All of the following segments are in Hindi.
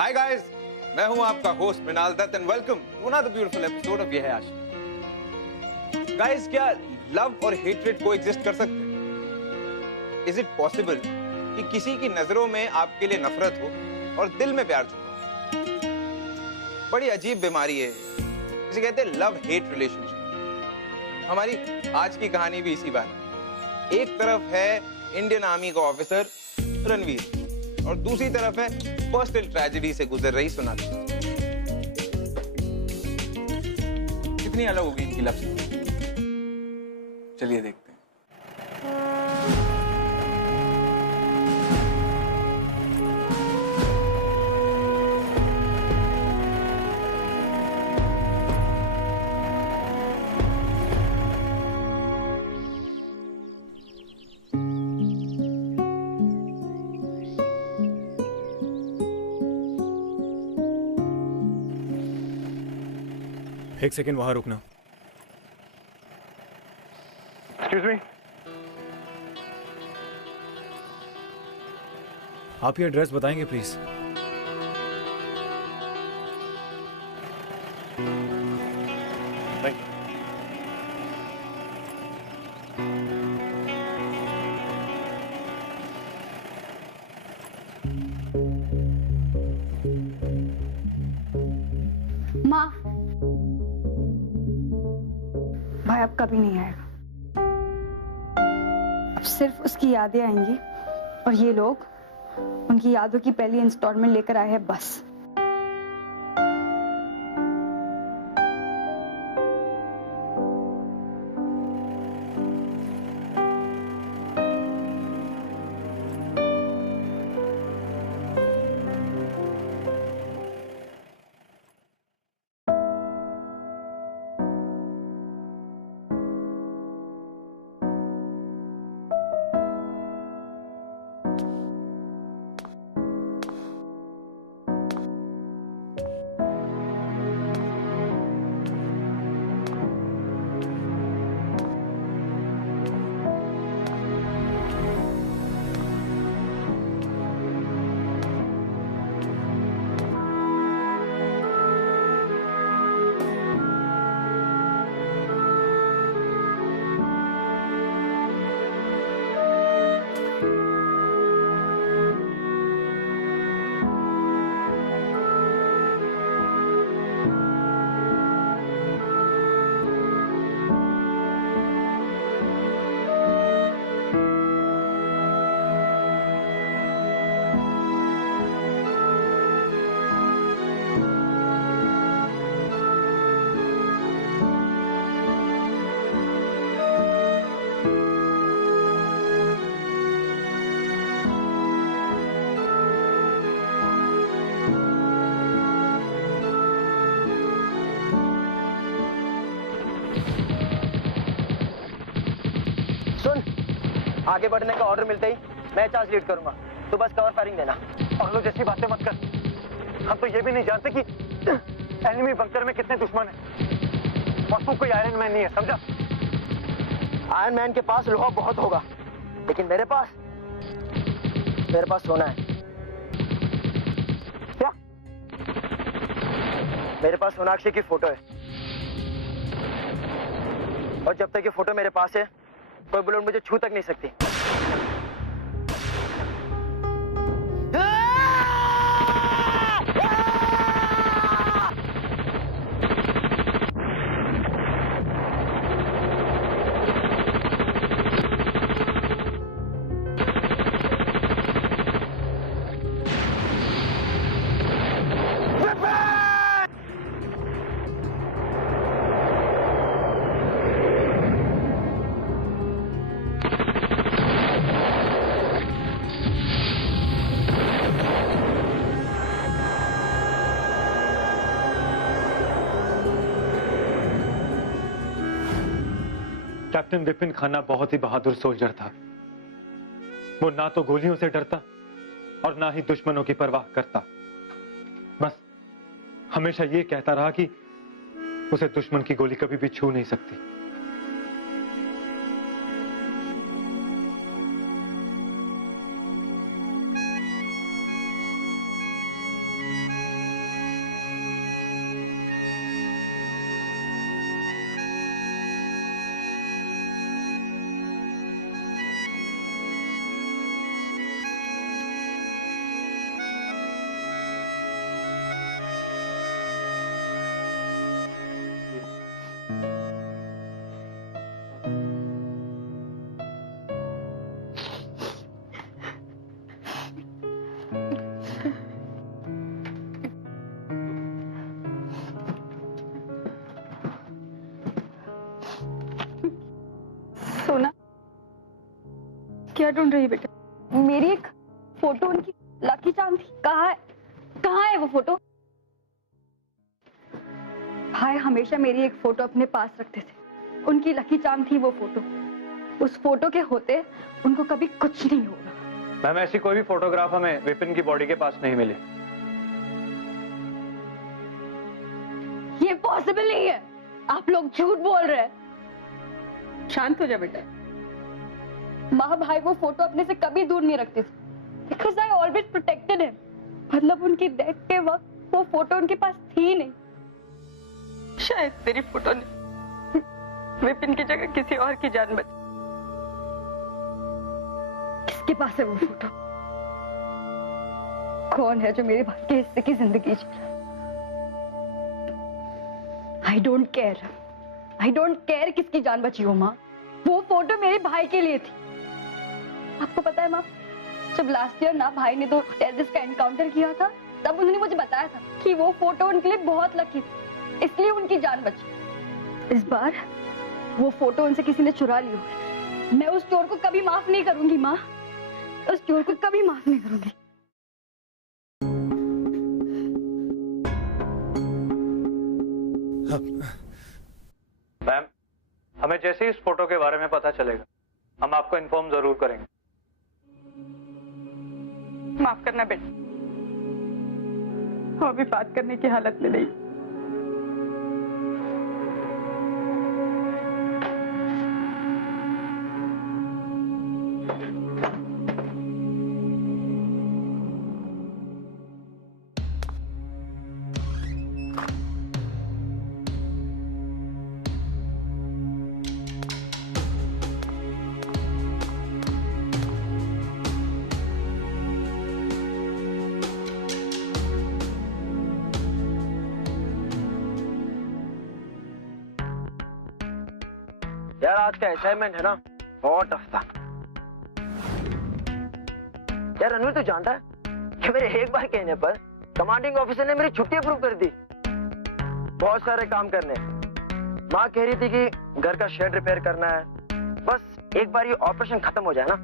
हाय गाइस, मैं हूं आपका host Mrinal Dutt and welcome to another beautiful episode of Yeh Hai Aashiq. Guys, क्या लव और हेट्रेड को एग्जिस्ट कर सकते हैं? इज इट पॉसिबल कि किसी की नजरों में आपके लिए नफरत हो और दिल में प्यार छुपा हो? बड़ी अजीब बीमारी है, इसे कहते हैं लव हेट रिलेशनशिप। हमारी आज की कहानी भी इसी बात है। एक तरफ है इंडियन आर्मी का ऑफिसर रणवीर और दूसरी तरफ है पर्सनल ट्रेजेडी से गुजर रही सोनाली। कितनी अलग होगी इनकी लव स्टोरी, चलिए देखते हैं। एक सेकेंड वहां रुकना। एक्सक्यूज मी, आप ये एड्रेस बताएंगे प्लीज? Thank you. माँ, भाई अब कभी नहीं आएगा। अब सिर्फ उसकी यादें आएंगी और ये लोग उनकी यादों की पहली इंस्टॉलमेंट लेकर आए हैं बस। आगे बढ़ने का ऑर्डर मिलते ही मैं चार्ज लीड करूंगा, तो बस कवर फायरिंग देना। और लोग जैसी बातें मत कर, हम तो ये भी नहीं जानते कि एनिमी बंकर में कितने दुश्मन हैं। और तू कोई आयरन मैन नहीं है, समझा? आयरन मैन के पास लोहा बहुत होगा, लेकिन मेरे पास सोना है। क्या? मेरे पास सोनाक्षी की फोटो है, और जब तक ये फोटो मेरे पास है कोई बुलेट मुझे छू तक नहीं सकती। कैप्टन विपिन खन्ना बहुत ही बहादुर सोल्जर था। वो ना तो गोलियों से डरता और ना ही दुश्मनों की परवाह करता। बस हमेशा ये कहता रहा कि उसे दुश्मन की गोली कभी भी छू नहीं सकती। सोना, क्या ढूंढ रही है बेटा? मेरी एक फोटो उनकी लकी चार्म थी। कहाँ है वो फोटो? भाई हमेशा मेरी एक फोटो अपने पास रखते थे। उनकी लकी चार्म थी वो फोटो। उस फोटो के होते उनको कभी कुछ नहीं होगा। मैम, ऐसी कोई भी फोटोग्राफ हमें विपिन की बॉडी के पास नहीं मिली। ये पॉसिबल नहीं है। आप लोग झूठ बोल रहे हैं। शांत हो जा बेटा। माँ भाई वो फोटो अपने से कभी दूर नहीं रखते थे। Because I always protected him. मतलब उनकी डेथ के वक्त वो फोटो उनके पास थी नहीं। शायद तेरी फोटो ने विपिन की जगह किसी और की जान बचाई। किसके पास है वो फोटो? कौन है जो मेरे भाई के हिस्से की जिंदगी जी रहा? I don't care किसकी जान बची हो माँ। वो फोटो मेरे भाई के लिए थी। आपको पता है माँ, जब लास्ट ईयर ना भाई ने दो टेररिस्ट का एनकाउंटर किया था, तब उन्होंने मुझे बताया था कि वो फोटो उनके लिए बहुत लकी थी, इसलिए उनकी जान बची। इस बार वो फोटो उनसे किसी ने चुरा ली हो। मैं उस चोर को कभी माफ नहीं करूंगी माँ, उस चोर को कभी माफ नहीं करूंगी। मैम, हमें जैसे ही इस फोटो के बारे में पता चलेगा हम आपको इन्फॉर्म जरूर करेंगे। माफ करना बेटा, वो अभी बात करने की हालत में नहीं। यार आज का असाइनमेंट है ना, बहुत टफ था। यार रणवीर, तू जानता है कि मेरे एक बार कहने पर कमांडिंग ऑफिसर ने मेरी छुट्टी अप्रूव कर दी। बहुत सारे काम करने। माँ कह रही थी कि घर का शेड रिपेयर करना है। बस एक बार ये ऑपरेशन खत्म हो जाए ना,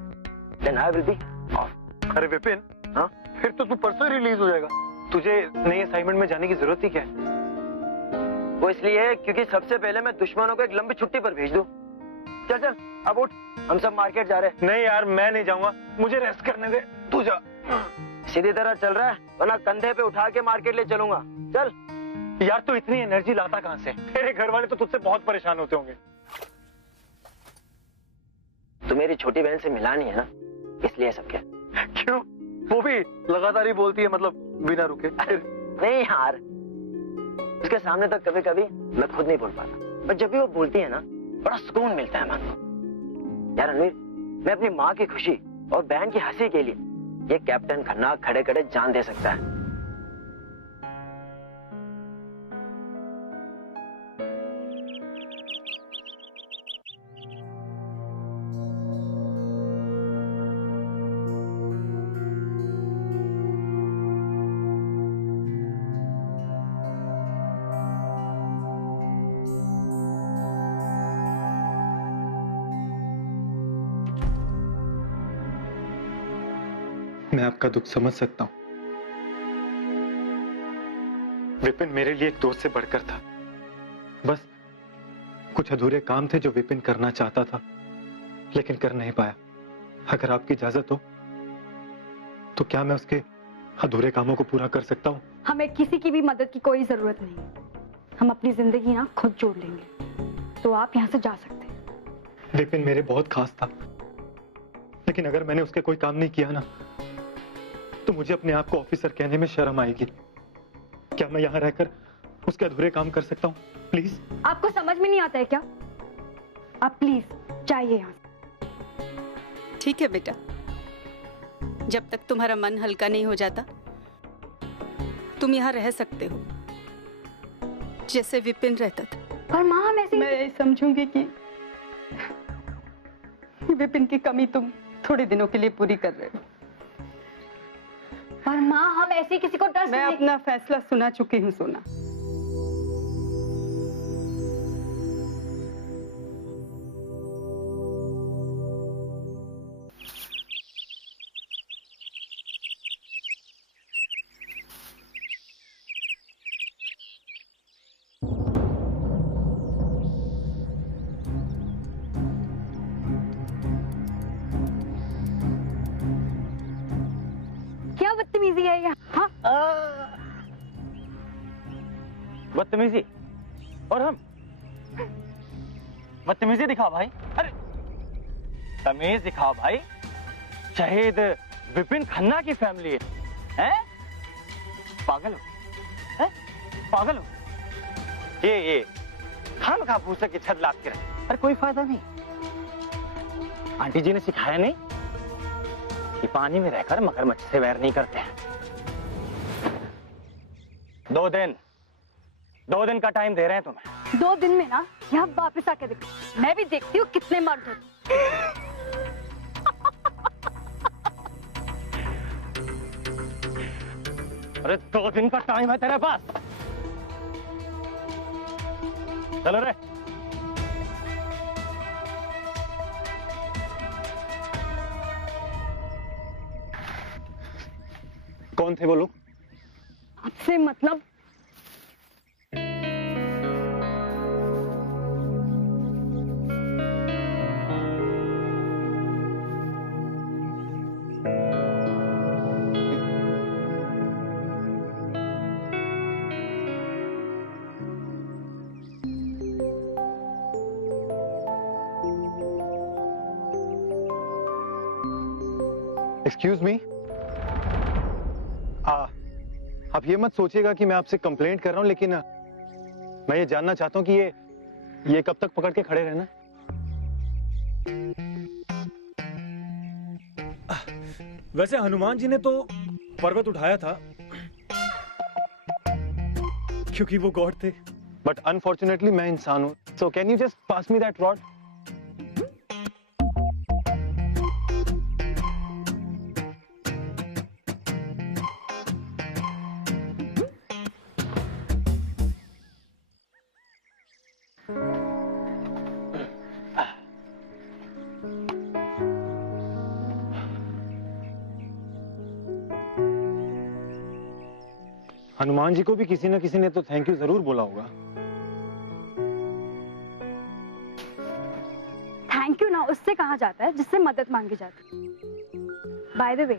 then I will be off. अरे विपिन, हाँ, फिर तो तू परसों रिलीज हो जाएगा। तुझे नई असाइनमेंट में जाने की जरूरत ही क्या है? वो इसलिए क्योंकि सबसे पहले मैं दुश्मनों को एक लंबी छुट्टी पर भेज दूं। चल चल अब उठ, हम सब मार्केट जा रहे हैं। नहीं यार, मैं नहीं जाऊंगा, मुझे रेस्ट करने दे, तू जा। सीधी तरह चल रहा है वरना कंधे पे उठा के मार्केट ले चलूंगा। चल। यार तू इतनी एनर्जी लाता कहां से? तेरे घर वाले तो तुझसे बहुत परेशान होते होंगे। तू मेरी छोटी बहन से मिला नहीं है ना, इसलिए सब क्या। क्यों? वो भी लगातार ही बोलती है, मतलब बिना रुके। नहीं यार, उसके सामने तो कभी कभी मैं खुद नहीं बोल पाता, पर जब भी वो बोलती है ना, बड़ा सुकून मिलता है मन को। यार रणवीर, मैं अपनी माँ की खुशी और बहन की हंसी के लिए ये कैप्टन खन्ना खड़े खड़े जान दे सकता है। मैं आपका दुख समझ सकता हूं। विपिन मेरे लिए एक दोस्त से बढ़कर था। बस कुछ अधूरे काम थे जो विपिन करना चाहता था, लेकिन कर नहीं पाया। अगर आपकी इजाजत हो तो क्या मैं उसके अधूरे कामों को पूरा कर सकता हूं? हमें किसी की भी मदद की कोई जरूरत नहीं। हम अपनी जिंदगी ना खुद जोड़ लेंगे, तो आप यहाँ से जा सकते हैं। विपिन मेरे बहुत खास था, लेकिन अगर मैंने उसके कोई काम नहीं किया ना, तो मुझे अपने आप को ऑफिसर कहने में शर्म आएगी। क्या मैं यहाँ रहकर उसके अधूरे काम कर सकता हूँ? प्लीज। आपको समझ में नहीं आता है क्या? आप प्लीज जाइए यहाँ से। ठीक है बेटा, जब तक तुम्हारा मन हल्का नहीं हो जाता तुम यहाँ रह सकते हो, जैसे विपिन रहता था। पर माँ, हम ऐसे मैं यही समझूंगी कि विपिन की कमी तुम थोड़े दिनों के लिए पूरी कर रहे हो। पर माँ, हम ऐसे किसी को ट्रस्ट मैं नहीं। अपना फैसला सुना चुकी हूँ सोना। बदतमीजी है ये? हाँ, बदतमीजी? और हम बदतमीजी दिखाओ भाई। अरे तमीज दिखाओ भाई। शहीद विपिन खन्ना की फैमिली है, हैं? पागल हो, हैं? पागल हो? ये हम खा भूसे की छत लाद के रहे। अरे कोई फायदा नहीं। आंटी जी ने सिखाया नहीं कि पानी में रहकर मगरमच्छ से वैर नहीं करते हैं। 2 दिन का टाइम दे रहे हैं तुम्हें। 2 दिन में ना यहाँ वापस आके देखो, मैं भी देखती हूँ कितने मर्द होते। अरे 2 दिन का टाइम है तेरे पास। चलो रे। कौन थे वो लोग? आपसे मतलब? एक्सक्यूज मी, आप ये मत सोचिएगा कि मैं आपसे कंप्लेंट कर रहा हूं, लेकिन मैं ये जानना चाहता हूं कि ये कब तक पकड़ के खड़े रहना? वैसे हनुमान जी ने तो पर्वत उठाया था क्योंकि वो गॉड थे, बट अनफॉर्चुनेटली मैं इंसान हूं, so can you just pass me that rod? Hanuman ji को भी किसी न किसी ने तो थैंक यू जरूर बोला होगा। थैंक यू ना उससे कहा जाता है जिससे मदद मांगी जाती है। बाय द वे,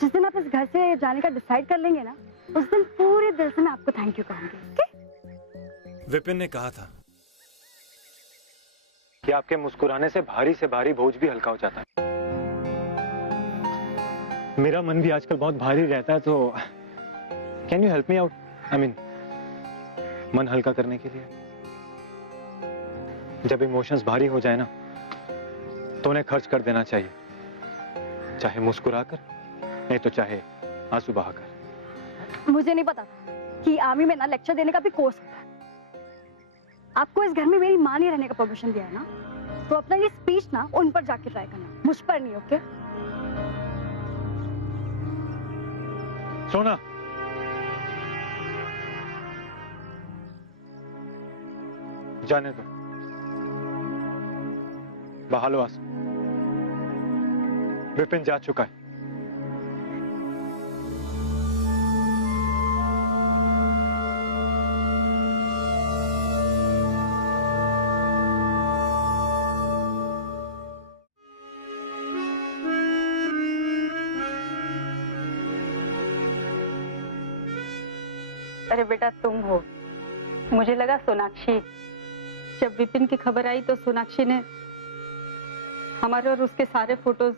जिस दिन आप इस घर से जाने का डिसाइड कर लेंगे ना, उस दिन पूरे दिल से मैं आपको थैंक यू कहूंगी। ओके? विपिन ने कहा था कि आपके मुस्कुराने से भारी बोझ भी हल्का हो जाता है। मेरा मन भी आजकल बहुत भारी रहता है, तो can you help me out? I mean मन हल्का करने के लिए। जब इमोशंस भारी हो जाए ना, तो उन्हें खर्च कर देना चाहिए, चाहे मुस्कुराकर, नहीं तो चाहे आंसू बहाकर। मुझे नहीं पता कि आर्मी में ना लेक्चर देने का भी कोर्स होता है। आपको इस घर में मेरी मां ने रहने का परमिशन दिया है ना, तो अपना ये स्पीच ना उन पर जाके ट्राई करना, मुझ पर नहीं। ओके? सोना, जाने दो, बहा लो आंसू। विपिन जा चुका है। अरे बेटा तुम हो, मुझे लगा सोनाक्षी। जब विपिन की खबर आई तो सोनाक्षी ने हमारे और उसके सारे फोटोज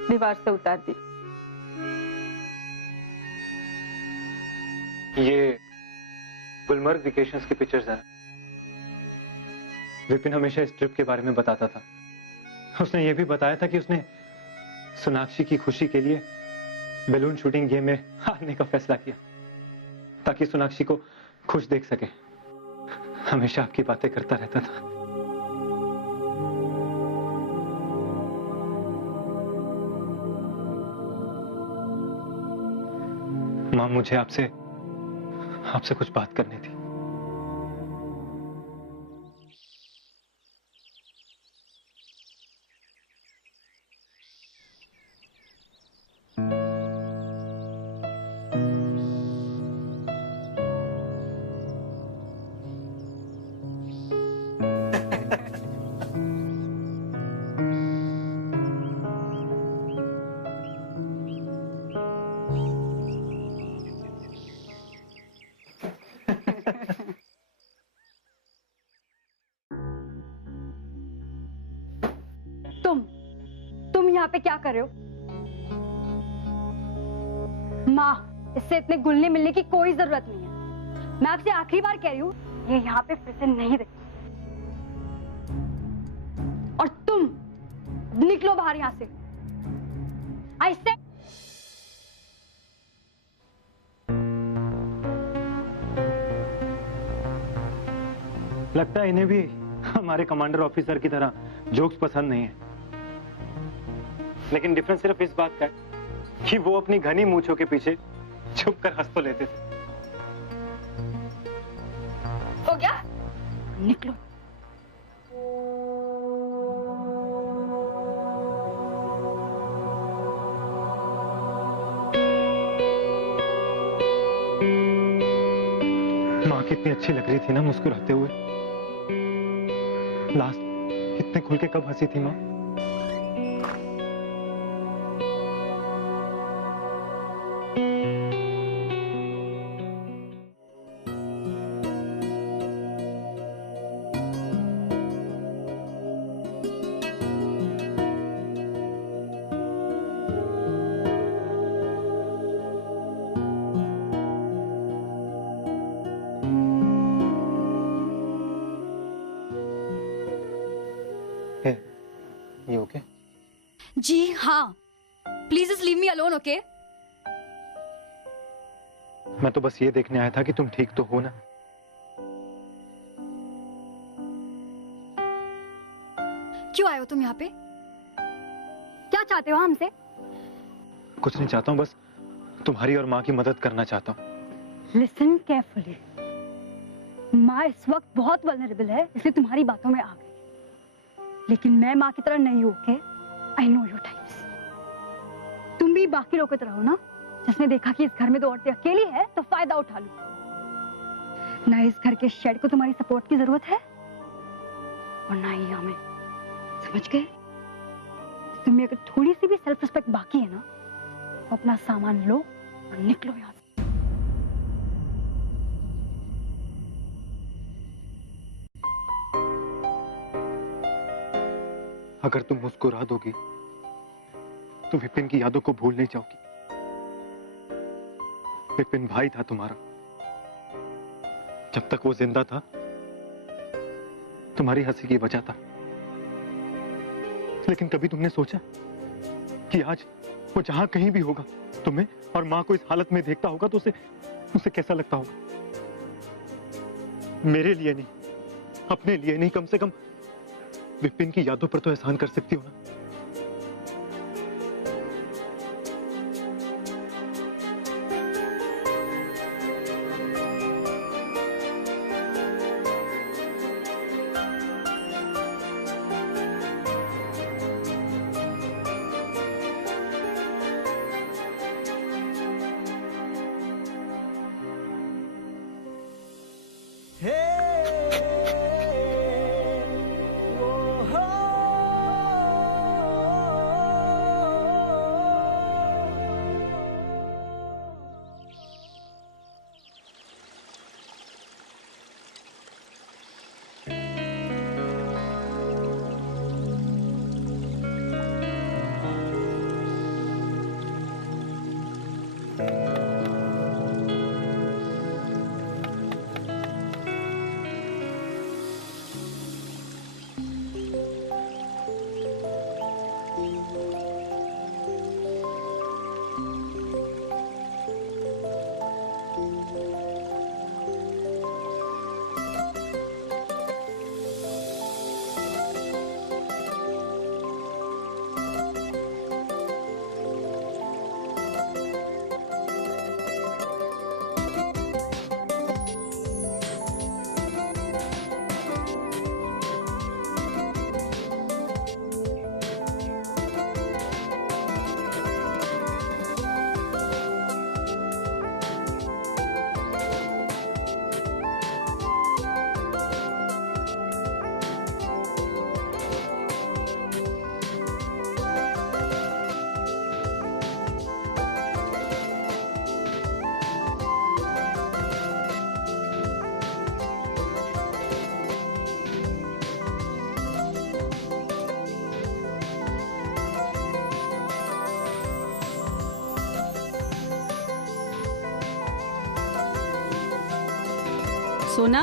दीवार से उतार दी। ये गुलमर्ग वेकेशंस की पिक्चर्स हैं। विपिन हमेशा इस ट्रिप के बारे में बताता था। उसने ये भी बताया था कि उसने सोनाक्षी की खुशी के लिए बैलून शूटिंग गेम में हारने का फैसला किया, ताकि सोनाक्षी को खुश देख सके। हमेशा आपकी बातें करता रहता था। मां, मुझे आपसे कुछ बात करनी थी। यहाँ पे क्या कर रहे हो? माँ, इससे इतने घुलने मिलने की कोई जरूरत नहीं है। मैं आपसे आखिरी बार कह रही हूँ, ये यहाँ पे फिर से नहीं रहे। और तुम निकलो बाहर यहाँ से। आई से लगता है इन्हें भी हमारे कमांडर ऑफिसर की तरह जोक्स पसंद नहीं है। लेकिन डिफरेंस सिर्फ इस बात का है कि वो अपनी घनी मूंछों के पीछे छुप कर हंस तो लेते थे। हो गया? निकलो। माँ कितनी अच्छी लग रही थी ना मुस्कुराते हुए। लास्ट कितने खुल के कब हंसी थी माँ। ये ओके? जी हाँ, please just leave me alone, okay? मैं तो बस ये देखने आया था कि तुम ठीक तो हो ना। क्यों आए हो तुम यहाँ पे? क्या चाहते हो हमसे? कुछ नहीं चाहता हूँ, बस तुम्हारी और माँ की मदद करना चाहता हूँ। Listen carefully. माँ इस वक्त बहुत वल्नरेबल है, इसलिए तुम्हारी बातों में आ गई। लेकिन मैं माँ की तरह नहीं हूँ, okay? I know your types. तुम भी बाकी लोगों की तरह हो ना, जिसने देखा कि इस घर में दो औरतें अकेली है तो फायदा उठा लो। ना इस घर के शेड को तुम्हारी सपोर्ट की जरूरत है और ना ही हमें। समझ गए? तुम्हें अगर थोड़ी सी भी सेल्फ रिस्पेक्ट बाकी है ना, तो अपना सामान लो और निकलो यहाँ से। अगर तुम मुस्कुरा दोगी तो विपिन की यादों को भूल नहीं जाओगी। विपिन भाई था तुम्हारा। जब तक वो जिंदा था, तुम्हारी हंसी की वजह था। लेकिन कभी तुमने सोचा कि आज वो जहां कहीं भी होगा, तुम्हें और मां को इस हालत में देखता होगा तो उसे कैसा लगता होगा? मेरे लिए नहीं, अपने लिए नहीं, कम से कम विपिन की यादों पर तो एहसान कर सकती हो ना। सोना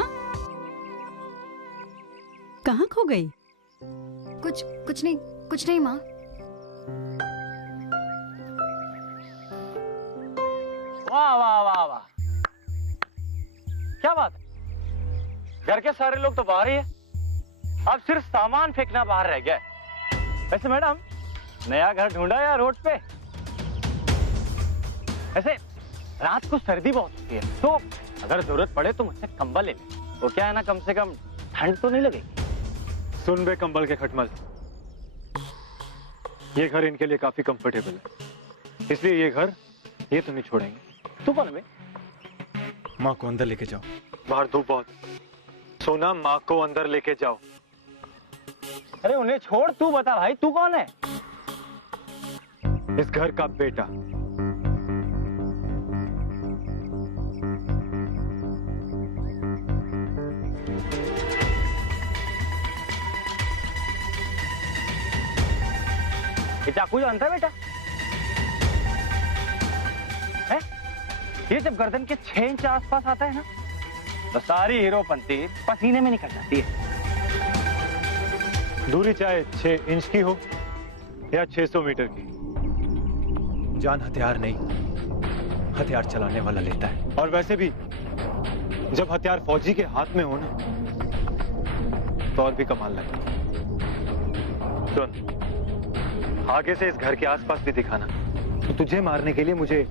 कहाँ खो गई? कुछ नहीं माँ। वाह वाह वाह वाह, क्या बात है, घर के सारे लोग तो बाहर ही है, अब सिर्फ सामान फेंकना बाहर रह गया है। वैसे मैडम, नया घर ढूंढा या रोड पे? ऐसे रात को सर्दी बहुत होती है, तो अगर जरूरत पड़े तो मुझसे कंबल ले ले, वो क्या है ना, कम से कम ठंड तो नहीं लगेगी। सुन बे कंबल के खटमल, ये घर इनके लिए काफी कंफर्टेबल है, इसलिए ये घर ये तो नहीं छोड़ेंगे। तू कौन है बे? माँ को अंदर लेके जाओ। बाहर धूप बहुत। सोना, माँ को अंदर लेके जाओ। अरे उन्हें छोड़, तू बता भाई, तू कौन है? इस घर का बेटा। ये चाकू जानता है बेटा? है? ये जब गर्दन के 6 इंच आसपास आता है ना, तो सारी हीरोपंती पसीने में निकल जाती है। दूरी चाहे 6 इंच की हो या 600 मीटर की, जान हथियार नहीं, हथियार चलाने वाला लेता है। और वैसे भी जब हथियार फौजी के हाथ में हो ना, तो और भी कमाल लगता। सुन, आगे से इस घर के आसपास भी दिखाना, तो तुझे मारने के लिए मुझे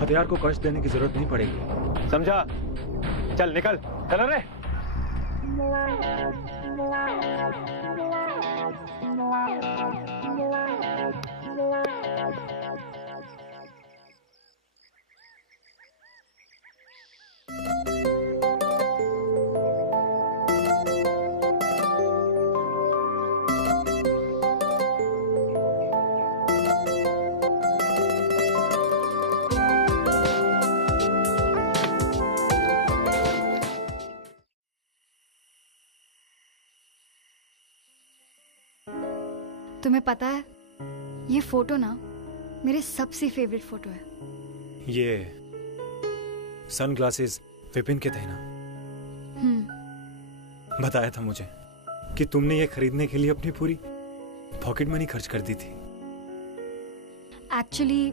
हथियार को कष्ट देने की जरूरत नहीं पड़ेगी, समझा? चल निकल, चलो रे। तुम्हें पता है, ये फोटो ना मेरे सबसे फेवरेट फोटो है। ये सनग्लासेस विपिन के थे ना? बताया था मुझे कि तुमने ये खरीदने के लिए अपनी पूरी पॉकेट मनी खर्च कर दी थी। एक्चुअली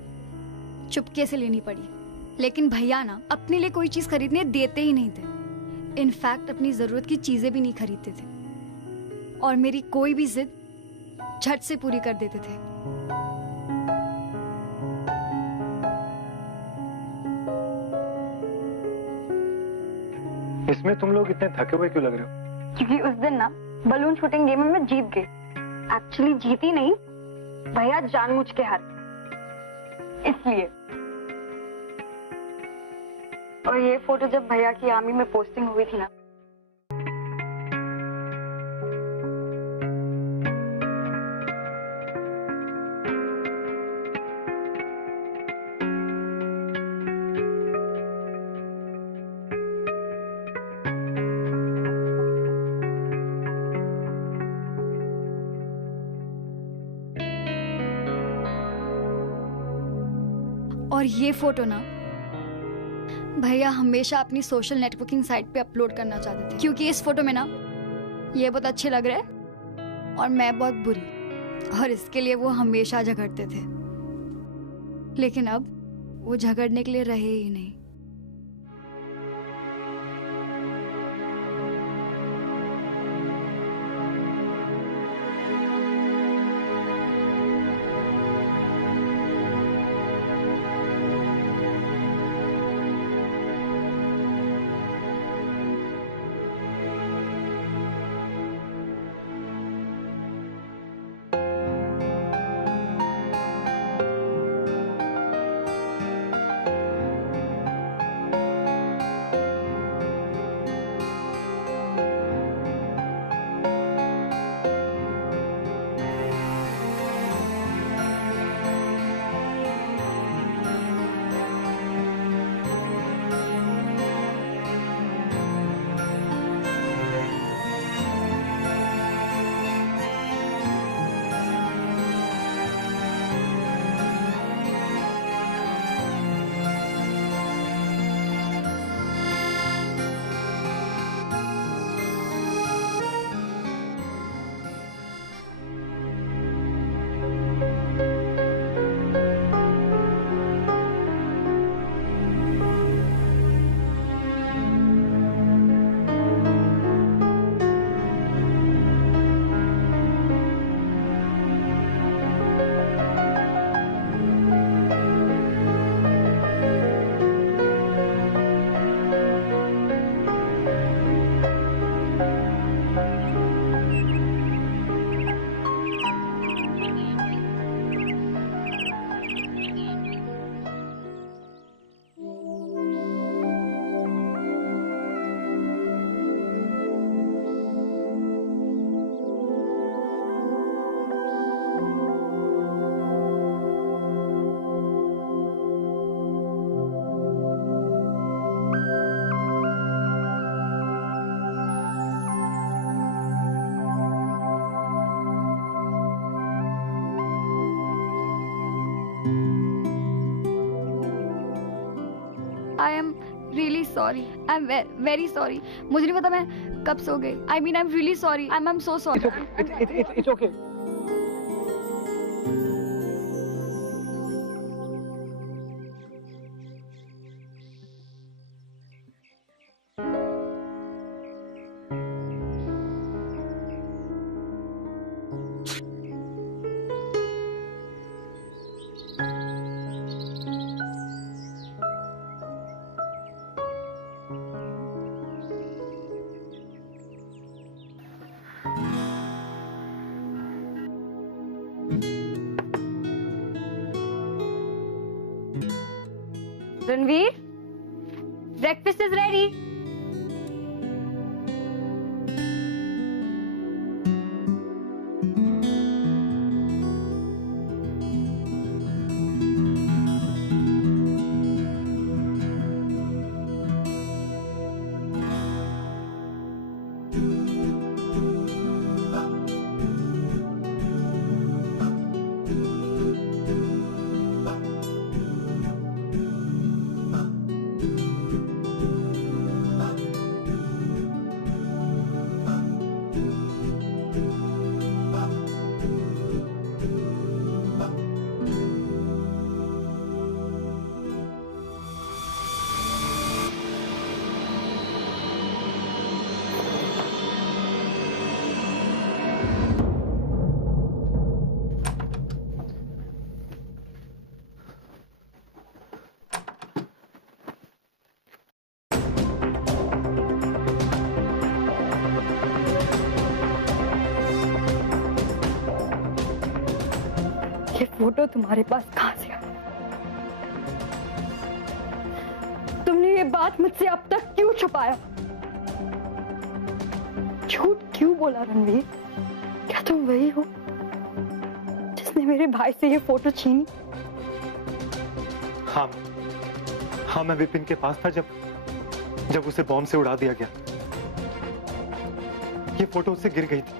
चुपके से लेनी पड़ी, लेकिन भैया ना अपने लिए कोई चीज खरीदने देते ही नहीं थे। इनफैक्ट अपनी जरूरत की चीजें भी नहीं खरीदते थे, और मेरी कोई भी जिद झट से पूरी कर देते थे। इसमें तुम लोग इतने थके हुए क्यों लग रहे हो? क्योंकि उस दिन ना बलून शूटिंग गेम में मैं जीत गई। एक्चुअली जीती नहीं, भैया जानबूझ के हार, इसलिए। और ये फोटो जब भैया की आर्मी में पोस्टिंग हुई थी ना, और ये फोटो ना भैया हमेशा अपनी सोशल नेटवर्किंग साइट पे अपलोड करना चाहते थे, क्योंकि इस फोटो में ना ये बहुत अच्छे लग रहे हैं और मैं बहुत बुरी, और इसके लिए वो हमेशा झगड़ते थे। लेकिन अब वो झगड़ने के लिए रहे ही नहीं। I am really sorry, I am very sorry. मुझे नहीं पता मैं कब सो गई। I mean I am really sorry, I am so sorry. It's okay. Ranveer, breakfast is ready. ये फोटो तुम्हारे पास कहां से आया? तुमने ये बात मुझसे अब तक क्यों छुपाया? झूठ क्यों बोला रणवीर? क्या तुम वही हो जिसने मेरे भाई से ये फोटो छीनी? हाँ, मैं विपिन के पास था जब उसे बॉम्ब से उड़ा दिया गया। ये फोटो उससे गिर गई थी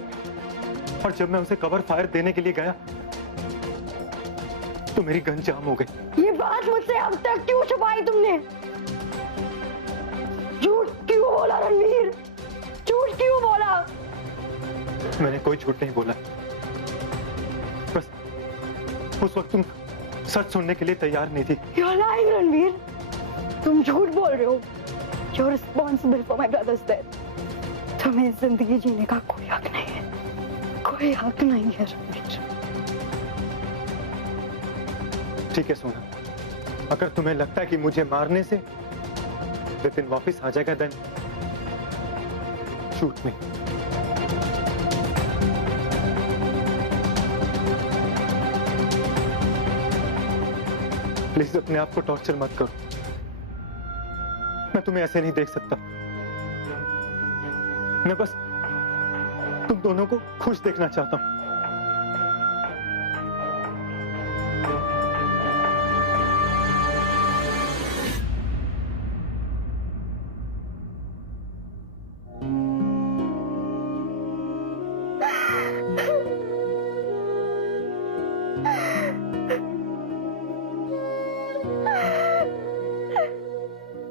और जब मैं उसे कवर फायर देने के लिए गया तो मेरी गन जाम हो गई। ये बात मुझसे अब तक क्यों छुपाई तुमने? झूठ क्यों बोला रणवीर? झूठ क्यों बोला? मैंने कोई झूठ नहीं बोला, बस उस वक्त तुम सच सुनने के लिए तैयार नहीं थी। You're lying, Ranveer. तुम झूठ बोल रहे हो। You're responsible for my brother's death. तुम्हें जिंदगी जीने का कोई हक नहीं है, कोई हक नहीं है रणवीर। ठीक है सोना, अगर तुम्हें लगता है कि मुझे मारने से विपिन वापस आ जाएगा देन शूट मी। प्लीज अपने आप को टॉर्चर मत करो, मैं तुम्हें ऐसे नहीं देख सकता। मैं बस तुम दोनों को खुश देखना चाहता हूं।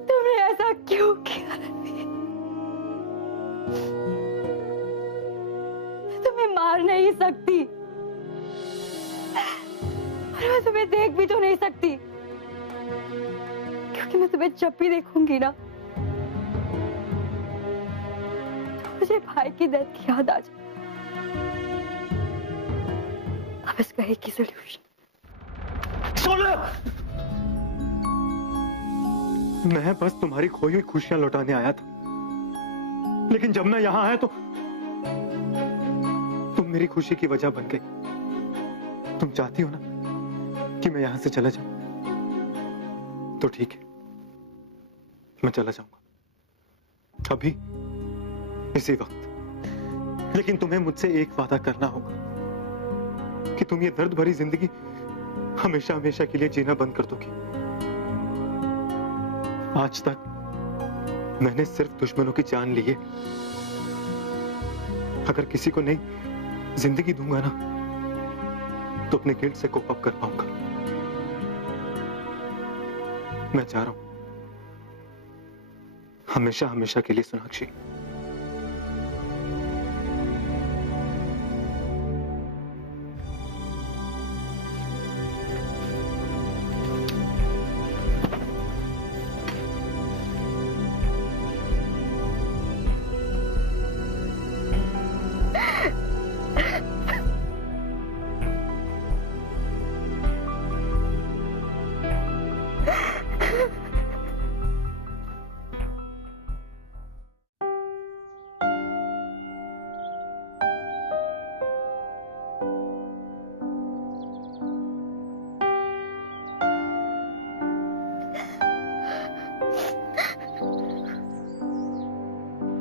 तुमने ऐसा क्यों किया रणवीर? मैं तुम्हें मार नहीं सकती और मैं तुम्हें देख भी तो नहीं सकती, क्योंकि मैं तुम्हें जब भी देखूंगी ना तो मुझे भाई की डेथ की याद आ जाए। अब इसका एक ही सोल्यूशन। मैं बस तुम्हारी खोई हुई खुशियां लौटाने आया था, लेकिन जब मैं यहां आया तो तुम मेरी खुशी की वजह बन गई। तुम चाहती हो ना कि मैं यहां से चला जाऊं, तो ठीक है, मैं चला जाऊंगा अभी इसी वक्त। लेकिन तुम्हें मुझसे एक वादा करना होगा कि तुम ये दर्द भरी जिंदगी हमेशा हमेशा के लिए जीना बंद कर दोगी। आज तक मैंने सिर्फ दुश्मनों की जान ली है। अगर किसी को नई जिंदगी दूंगा ना तो अपने गिल्ट से कोप अप कर पाऊंगा। मैं जा रहा हूं, हमेशा हमेशा के लिए सोनाक्षी।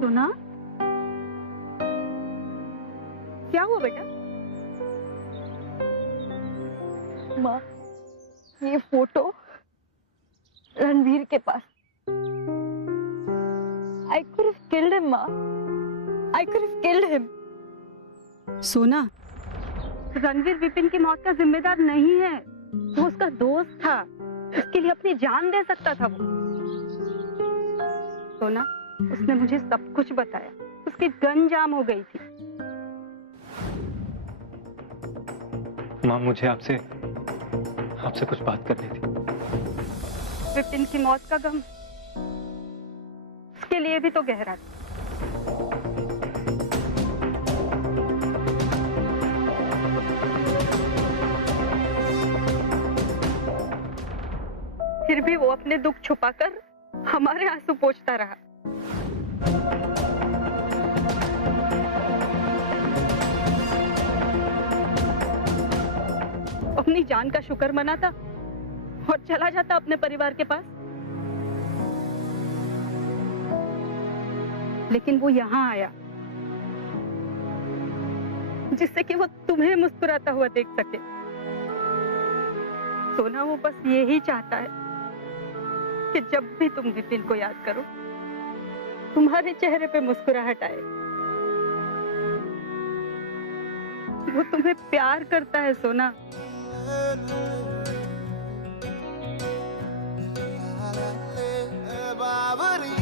सोना, क्या हुआ बेटा? माँ, ये फोटो रणवीर के पास। I could have killed him, माँ। I could have killed him। सोना, रणवीर विपिन की मौत का जिम्मेदार नहीं है। वो उसका दोस्त था, उसके लिए अपनी जान दे सकता था वो। सोना, उसने मुझे सब कुछ बताया। उसकी गन जाम हो गई थी। माँ, मुझे आपसे कुछ बात करनी थी। विपिन की मौत का गम उसके लिए भी तो गहरा था। फिर भी वो अपने दुख छुपाकर हमारे आंसू पोंछता रहा। अपनी जान का शुक्र मनाता और चला जाता अपने परिवार के पास। लेकिन वो यहाँ आया जिससे कि वो तुम्हें मुस्कुराता हुआ देख सके। सोना, वो बस यही चाहता है कि जब भी तुम विपिन को याद करो, तुम्हारे चेहरे पे मुस्कुराहट आए। वो तुम्हें प्यार करता है सोना। बाबरी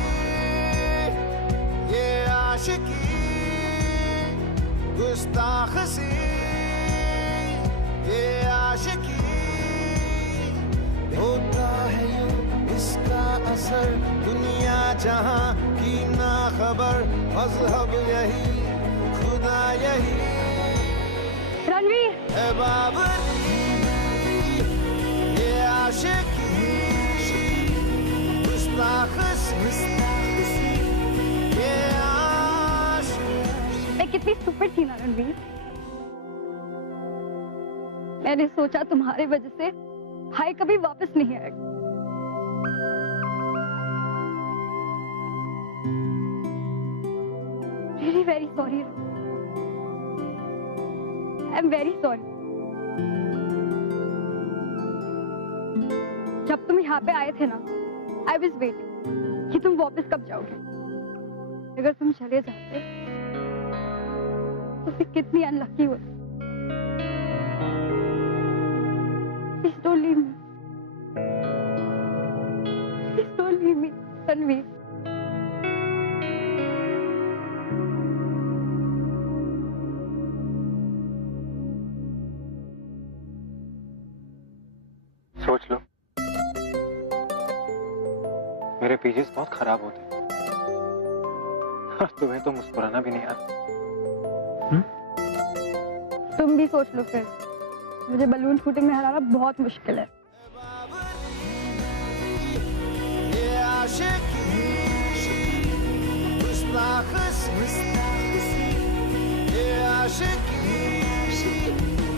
ये आशिकी गुस्ताख सी ये आशिकी होता है यूं इसका असर दुनिया जहां की ना खबर मजहब यही खुदा यही रणवीर, है बाबरी ये आशिकी मैं कितनी स्टूपिड थी ना रणवीर। मैंने सोचा तुम्हारे वजह से भाई कभी वापस नहीं आएगा। Really very sorry। I'm very sorry। जब तुम यहाँ पे आए थे ना, I was waiting कि तुम वापस कब जाओगे। अगर तुम चले जाते तो फिर कितनी अनलकी होती। Please don't leave me। Please don't leave me, Ranveer. सोच लो, मेरे पेजेस बहुत खराब होते हैं। तुम्हें तो मुस्कुराना भी नहीं आता। तुम भी सोच लो फिर। मुझे बलून शूटिंग में हराना बहुत मुश्किल है। ये आशिकी ये आशिकी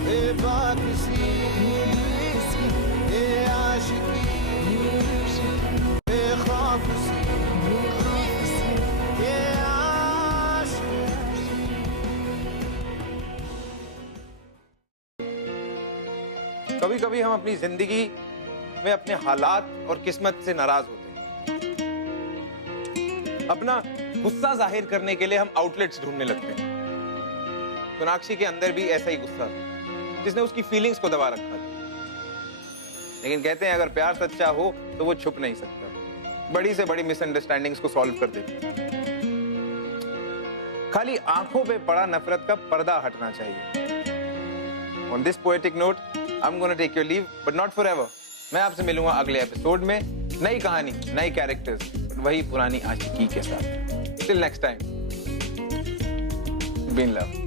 बेबाकी ये आशिकी बेखौफ ये कभी कभी हम अपनी जिंदगी में अपने हालात और किस्मत से नाराज होते हैं। अपना गुस्सा जाहिर करने के लिए हम आउटलेट्स ढूंढने लगते हैं। सोनाक्षी के अंदर भी ऐसा ही गुस्सा था जिसने उसकी फीलिंग्स को दबा रखा था। लेकिन कहते हैं अगर प्यार सच्चा हो तो वो छुप नहीं सकता। बड़ी से बड़ी मिसअंडरस्टैंडिंग्स को सॉल्व कर देती। खाली आंखों पे पड़ा नफरत का पर्दा हटना चाहिए। On this poetic note I am gonna take your leave, but not forever. मैं आपसे मिलूंगा अगले एपिसोड में, नई कहानी, नई कैरेक्टर्स, वही पुरानी आशिकी के साथ। Till next time, be in love.